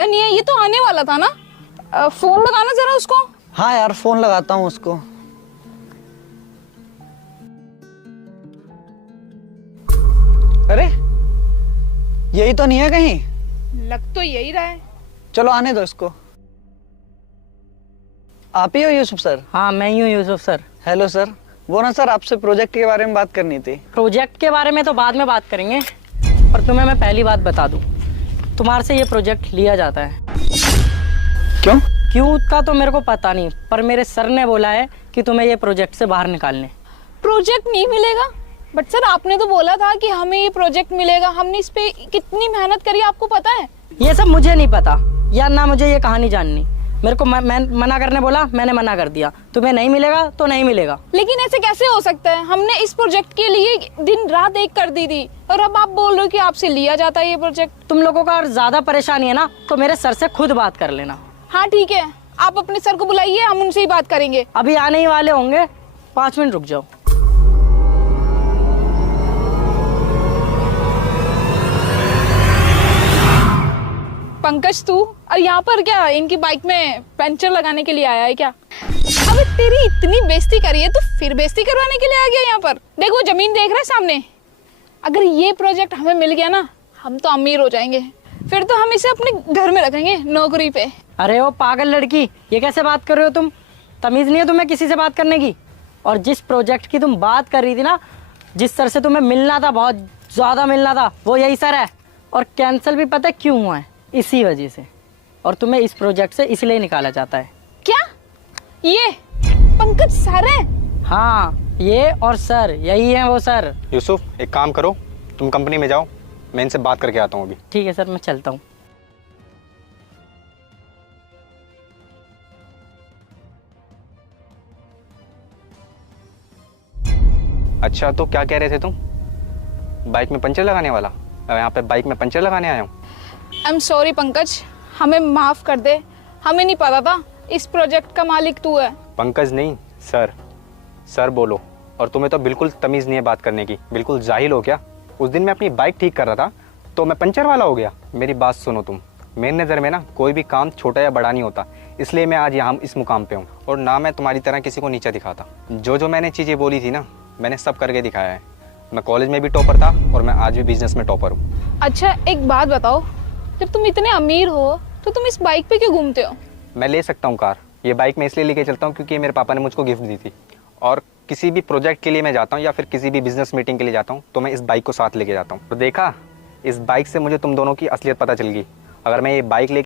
नहीं है, ये तो आने वाला था ना। फोन लगाना जरा उसको। हाँ यार, फोन लगाता हूँ उसको। अरे यही तो नहीं है कहीं। लग तो यही रहा है। चलो आने दो इसको। आप ही हो यूसुफ सर? हाँ मैं ही हूँ यूसुफ सर। Hello sir. वो ना सर, आपसे प्रोजेक्ट के बारे में बात करनी थी। प्रोजेक्ट के बारे में तो बाद में बात करेंगे, पर तुम्हें मैं पहली बात बता दूं, तुम्हारे से ये प्रोजेक्ट लिया जाता है। क्यों का तो मेरे को पता नहीं, पर मेरे सर ने बोला है कि तुम्हें ये प्रोजेक्ट से बाहर निकालने। प्रोजेक्ट नहीं मिलेगा? बट सर आपने तो बोला था कि हमें ये प्रोजेक्ट मिलेगा। हमने इस पे कितनी मेहनत करी आपको पता है? ये सब मुझे नहीं पता यार, ना मुझे ये कहानी जाननी। मेरे को मैं मना करने बोला, मैंने मना कर दिया। तुम्हें नहीं मिलेगा तो नहीं मिलेगा। लेकिन ऐसे कैसे हो सकता है? हमने इस प्रोजेक्ट के लिए दिन रात एक कर दी थी और अब आप बोल रहे हो कि आपसे लिया जाता है ये प्रोजेक्ट। तुम लोगों का और ज्यादा परेशानी है ना, तो मेरे सर से खुद बात कर लेना। हाँ ठीक है, आप अपने सर को बुलाइए, हम उनसे ही बात करेंगे। अभी आने ही वाले होंगे, 5 मिनट रुक जाओ। पंकज तू, और यहाँ पर क्या इनकी बाइक में पंचर लगाने के लिए आया है क्या? अबे तेरी इतनी बेइज्जती करी है तो फिर बेइज्जती करवाने के लिए आ गया यहाँ पर? देखो जमीन देख रहा है सामने। अगर ये प्रोजेक्ट हमें मिल गया ना, हम तो अमीर हो जाएंगे। फिर तो हम इसे अपने घर में रखेंगे नौकरी पे। अरे ओ पागल लड़की, ये कैसे बात कर रहे हो तुम? तमीज नहीं है तुम्हें किसी से बात करने की? और जिस प्रोजेक्ट की तुम बात कर रही थी ना, जिस सर से तुम्हें मिलना था, बहुत ज्यादा मिलना था, वो यही सर है। और कैंसिल भी पता है क्यों हुआ है? इसी वजह से। और तुम्हें इस प्रोजेक्ट से इसलिए निकाला जाता है। क्या ये पंकज सर है? हाँ ये और सर, यही है वो सर। यूसुफ एक काम करो, तुम कंपनी में जाओ, मैं इनसे बात करके आता हूँ अभी। ठीक है सर, मैं चलता हूँ। अच्छा तो क्या कह रहे थे तुम? बाइक में पंचर लगाने वाला? मैं यहाँ पे बाइक में पंचर लगाने आया हूँ। आई एम सॉरी पंकज, हमें माफ कर दे। हमें नहीं पता था इस प्रोजेक्ट का मालिक तू है। पंकज नहीं सर, सर बोलो। और तुम्हें तो बिल्कुल तमीज़ नहीं है बात करने की, बिल्कुल जाहिल हो क्या? उस दिन मैं अपनी बाइक ठीक कर रहा था तो मैं पंचर वाला हो गया? मेरी बात सुनो तुम, मेरी नज़र में ना कोई भी काम छोटा या बड़ा नहीं होता, इसलिए मैं आज यहाँ इस मुकाम पे हूँ। और ना मैं तुम्हारी तरह किसी को नीचा दिखाता। जो मैंने चीज़ें बोली थी ना, मैंने सब करके दिखाया है। मैं कॉलेज में भी टॉपर था और मैं आज भी बिजनेस में टॉपर हूँ। अच्छा एक बात बताओ, जब तुम इतने अमीर हो तो तुम इस बाइक पे क्यों घूमते हो? मैं ले सकता हूँ कार। ये बाइक मैं इसलिए लेके चलता हूँ क्योंकि मेरे पापा ने मुझको गिफ्ट दी थी। और किसी भी प्रोजेक्ट के लिए मैं जाता हूँ या फिर किसी भी बिजनेस मीटिंग के लिए जाता हूँ तो मैं इस बाइक को साथ लेके जाता हूँ। तो देखा, इस बाइक से मुझे तुम दोनों की असलियत पता चल गई। अगर मैं ये बाइक लेके